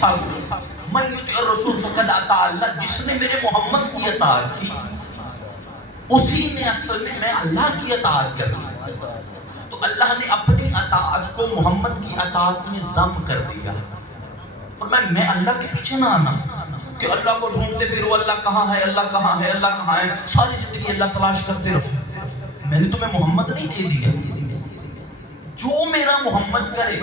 تھا من یطع الرسول فقد اطاع اللہ، جس نے میرے محمد کی اطاعت کی اسی نے اصل میں اللہ کی اطاعت کر لی. تو اللہ نے اپنی اطاعت کو محمد کی اطاعت میں ضم کر دیا. فرمایا میں اللہ کے پیچھے نہ آنا کہ اللہ کو ڈھونڈتے پھرو، اللہ کہاں ہے، اللہ کہاں ہے، اللہ کہاں ہے، ساری زندگی اللہ تلاش کرتے رہو. میں نے تمہیں محمد نہیں دے دیا، جو میرا محمد کرے،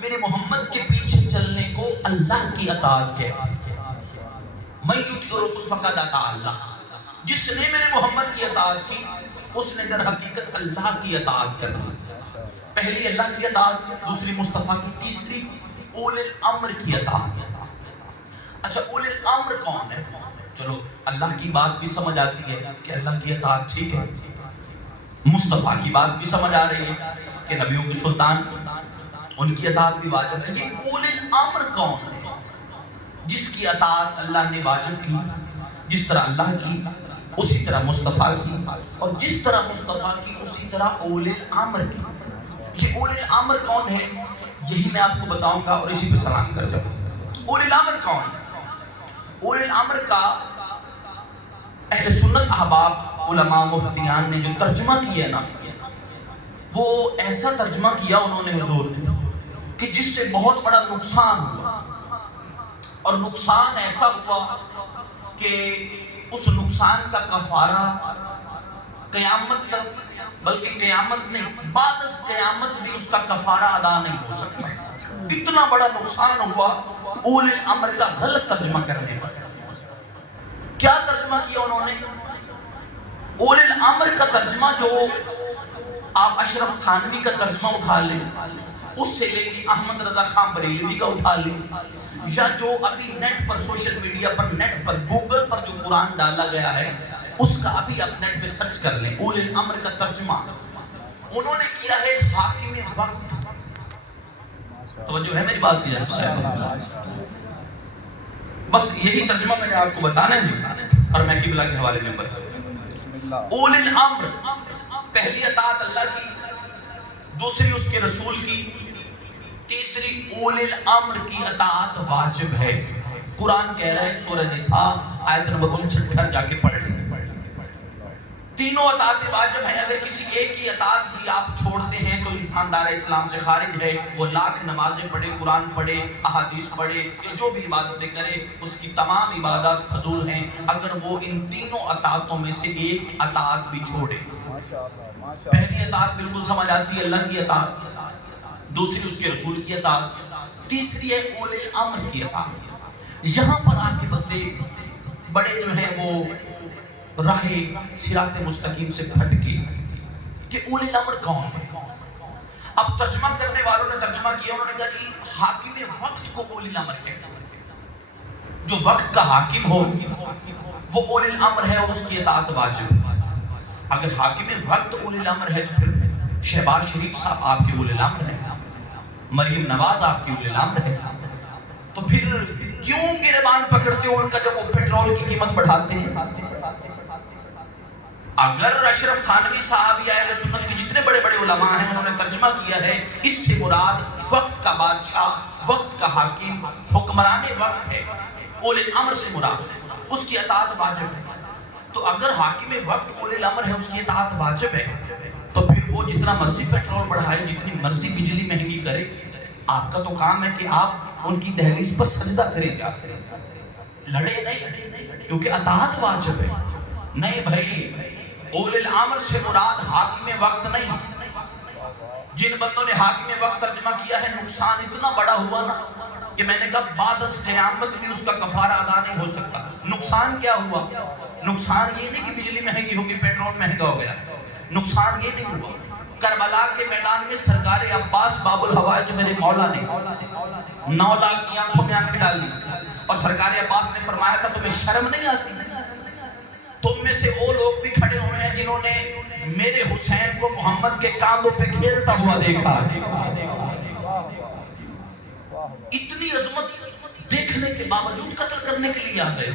میرے محمد کے پیچھے چلنے کو اللہ کی اطاعت کہتے ہیں. من یطع الرسول فقد اطاع اللہ، جس نے میرے محمد کی اطاعت کی اس نے در حقیقت اللہ کی اطاعت کر لی. پہلی اللہ کی اطاعت، دوسری مصطفیٰ کی، تیسری اولِ الامر کی اطاعت. اچھا اولِ الامر کون ہے؟ چلو اللہ کی بات بھی سمجھ آتی ہے کہ اللہ کی اطاعت ٹھیک ہے، مصطفیٰ کی بات بھی سمجھ آ رہی ہے کہ نبیوں کے سلطان ان کی اطاعت بھی واجب ہے. یہ اولِ الامر کون ہے؟ جس کی اطاعت اللہ نے واجب کی، جس طرح اللہ کی اسی طرح مصطفیٰ کی، اور جس طرح مصطفیٰ کی اسی طرح اولِ الامر کی. یہ اولِ الامر کون ہے یہی میں آپ کو بتاؤں گا اور اسی پہ سلام کر جاؤں. اولِ الامر کون ہے؟ اولِ الامر کا اہل سنت احباب علماء مفتیان نے جو ترجمہ کیا نا، وہ ایسا ترجمہ کیا انہوں نے حضور کہ جس سے بہت بڑا نقصان ہوا، اور نقصان ایسا ہوا کہ اس نقصان کا کفارہ قیامت تک، بلکہ قیامت نہیں بعد از قیامت بھی اس کا کفارہ ادا نہیں ہو سکتا. اتنا بڑا نقصان ہوا اولِ الامر کا غلط ترجمہ کرنے پر. کیا ترجمہ کیا انہوں نے؟ اولِ الامر کا ترجمہ جو آپ اشرف تھانوی کا ترجمہ اٹھا لیں، اس سے لے کے احمد رضا خان بریلوی کا اٹھا لیں، یا جو ابھی نیٹ پر سوشل میڈیا پر نیٹ پر گوگل پر جو قرآن ڈالا گیا ہے اس کا ابھی آپ نیٹ پہ سرچ کر لیں. اولِ الامر کا ترجمہ انہوں نے کیا ہے حاکم وقت. توجہ ہے میری بات کی جانب سے؟ بس یہی ترجمہ میں نے آپ کو بتانا ہے جی، اور میں قبلہ کے حوالے میں بتاؤں. اولِ الامر، پہلی اطاعت اللہ کی، دوسری اس کے رسول کی، تیسری اولِ الامر کی اطاعت واجب ہے. قرآن کہہ رہا ہے سورہ نساء آیت نمبر 59 گھر جا کے پڑھ لیں. تینوں اطاعتیں واجب ہیں. اگر کسی ایک کی اطاعت بھی آپ چھوڑتے ہیں تو انسان دار اسلام سے خارج ہے. وہ لاکھ نمازیں پڑھے، قرآن پڑھے، احادیث پڑھے، یا جو بھی عبادتیں کرے، اس کی تمام عبادات فضول ہیں اگر وہ ان تینوں اطاعتوں میں سے ایک اطاعت بھی چھوڑے. پہلی اطاعت بالکل سمجھ آتی ہے اللہ کی اطاعت، دوسری اس کے رسول کی اطاعت، تیسری ہے اولِ الامر کی اطاعت. یہاں پر آ کے بندے بڑے جو ہیں وہ راہ صراط مستقیم سے پھٹکے کہ اولِ الامر کون ہے. اب ترجمہ کرنے والوں نے ترجمہ کیا، انہوں نے کہا جی حاکم وقت کو اولِ الامر کہتے ہیں. جو وقت کا حاکم ہو وہ اولِ الامر ہے اور اس کی اطاعت واجب. اگر حاکم وقت اولِ الامر ہے تو پھر شہباز شریف صاحب آپ کے اولِ الامر ہیں، مریم نواز آپ کی اولِ الامر ہے. تو پھر کیوں گریبان پکڑتے ہو ان کا جب وہ پیٹرول کی قیمت بڑھاتے ہیں؟ اگر اشرف تھانوی صاحب یا اہل سنت کے جتنے بڑے بڑے علماء ہیں انہوں نے ترجمہ کیا ہے اس سے مراد وقت کا بادشاہ، وقت کا حاکم، حکمران وقت ہے، اولِ الامر سے مراد ہے، اس کی اطاعت واجب ہے. تو اگر حاکم وقت اولِ الامر ہے، اس کی اطاعت واجب ہے، تو پھر وہ جتنا مرضی پیٹرول بڑھائے، جتنی مرضی بجلی مہنگی کرے، آپ کا تو کام ہے کہ آپ ان کی دہلیز پر سجدہ کرے جاتے، لڑے نہیں، کیونکہ اطاعت واجب ہے. نہیں بھائی، اولِ الامر سے مراد حاکم وقت نہیں. جن بندوں نے حاکم وقت ترجمہ کیا ہے نقصان اتنا بڑا ہوا نا کہ میں نے کہا بعد از قیامت بھی اس کا کفارہ ادا نہیں ہو سکتا. نقصان کیا ہوا؟ نقصان یہ نہیں کہ بجلی مہنگی ہوگی، پیٹرول مہنگا ہو گیا. نقصان یہ نہیں ہوا، کربلا کے میدان میں سرکار عباس باب الحوائج میرے مولا نے 9 لاکھ کی آنکھوں میں آنکھیں ڈال لی، اور سرکار عباس نے فرمایا تھا تمہیں شرم نہیں آتی؟ تم میں سے وہ لوگ بھی کھڑے ہوئے ہیں جنہوں نے میرے حسین کو محمد کے کاندھوں پہ کھیلتا ہوا دیکھا ہے. اتنی عظمت دیکھنے کے باوجود قتل کرنے کے لیے آ گئے.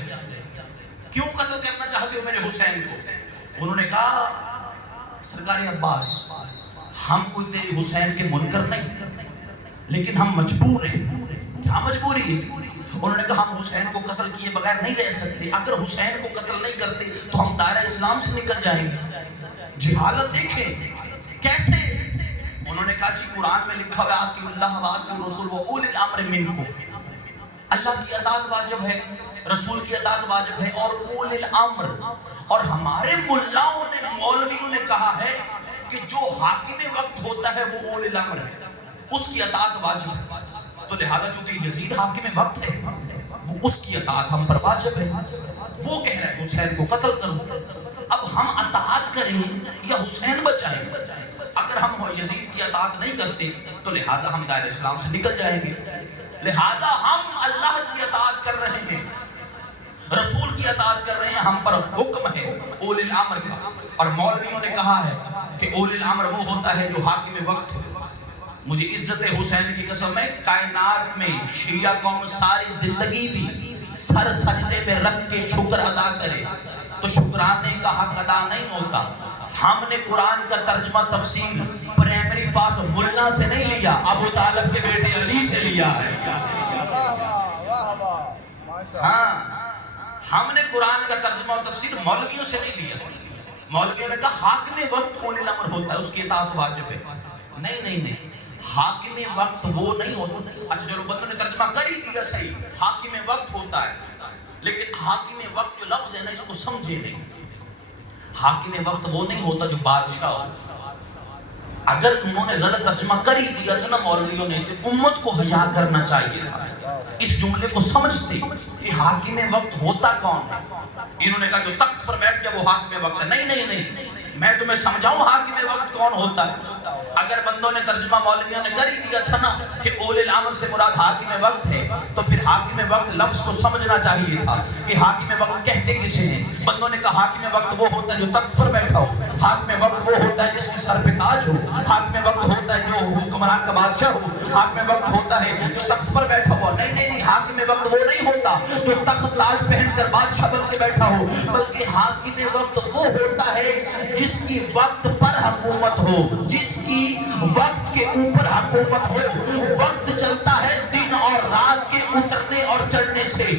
کیوں قتل کرنا چاہتے ہو میرے حسین کو؟ انہوں نے کہا سرکار عباس ہم کوئی تیری حسین کے منکر نہیں، لیکن ہم مجبور ہیں. کیا مجبوری ہے؟ انہوں نے کہا ہم حسین کو قتل کیے بغیر نہیں رہ سکتے، اگر حسین کو قتل نہیں کرتے تو ہم دائرہ اسلام سے نکل جائیں گے۔ جہالت دیکھیں کیسے۔ انہوں نے کہا جی قرآن میں لکھا ہوا اطیعوا اللہ واطیعوا الرسول واولی الامر منکم، اللہ کی اطاعت واجب ہے، رسول کی اطاعت واجب ہے، اور اولی الامر، اور ہمارے ملاؤں نے مولویوں نے کہا ہے کہ جو حاکم وقت ہوتا ہے وہ اولی الامر ہے، اس کی اطاعت واجب ہے۔ تو لہذا چونکہ یزید حاکم وقت ہے اس کی اطاعت ہم پر واجب ہے، وہ کہہ رہے ہیں حسین کو قتل کرو۔ اب ہم اطاعت کریں یا حسین بچائیں؟ اگر ہم یزید کی اطاعت نہیں کرتے تو لہذا ہم دائرہ اسلام سے نکل جائیں گے، لہذا ہم اللہ کی اطاعت کر رہے ہیں، رسول کی اطاعت کر رہے ہیں، ہم پر حکم ہے اولی الامر کا۔ اور مولویوں نے کہا ہے کہ اولی الامر وہ ہوتا ہے جو حاکم وقت ہو۔ مجھے عزت حسین کی قسم ہے، کائنات میں شیعہ قوم ساری زندگی بھی سر سجدے میں رکھ کے شکر ادا کرے تو شکرانے کا حق ادا نہیں ہوتا۔ ہم نے قرآن کا ترجمہ تفسیر پرائمری پاس ملا سے نہیں لیا، ابو طالب کے بیٹے علی سے لیا ہے۔ ہاں، ہم نے قرآن کا ترجمہ و تفسیر مولویوں سے نہیں لیا۔ مولویوں نے کہا حاکم وقت اولی الامر ہوتا ہے، اس کی اطاعت واجب ہے۔ نہیں، حاکم وقت وہ نہیں ہوتا۔ اچھا چلو بندوں نے ترجمہ کر ہی دیا صحیح، حاکم وقت ہوتا ہے، لیکن حاکم وقت جو لفظ ہے نا اس کو سمجھے نہیں۔ حاکم وقت وہ نہیں ہوتا جو بادشاہ ہوتا۔ اگر انہوں نے غلط ترجمہ کر ہی دیا تھا نا مولویوں نے تو امت کو حیا کرنا چاہیے تھا، اس جملے کو سمجھتے کہ حاکم وقت ہوتا کون ہے۔ انہوں نے کہا جو تخت پر بیٹھ گیا وہ حاکم وقت ہے۔ نہیں، میں تمہیں سمجھاؤں حاکم وقت کون ہوتا ہے۔ اگر بندوں نے ترجمہ مولویوں نے کر ہی دیا تھا نا کہ اولی الامر سے مراد حاکم وقت ہے تو پھر حاکم وقت لفظ کو سمجھنا چاہیے تھا کہ حاکم وقت کہتے کسے ہیں۔ بندوں نے کہا حاکم وقت وہ ہوتا ہے جو تخت پر بیٹھا ہو، حاکم وقت وہ ہوتا ہے جس کے سر پہ تاج ہو، حاکم وقت ہوتا ہے جو حکمران کا بادشاہ ہو، حاکم وقت ہوتا ہے جو تخت پر بیٹھا ہوا۔ نہیں، حاکم وقت وہ نہیں ہوتا جو تخت تاج پہن کر بادشاہ بن کے بیٹھا ہو، بلکہ حاکم وقت وہ ہوتا ہے جس کی وقت پر حکومت ہو، جس کی وقت کے اوپر حکومت ہو۔ وقت چلتا ہے دن اور رات کے اترنے اور چڑھنے سے،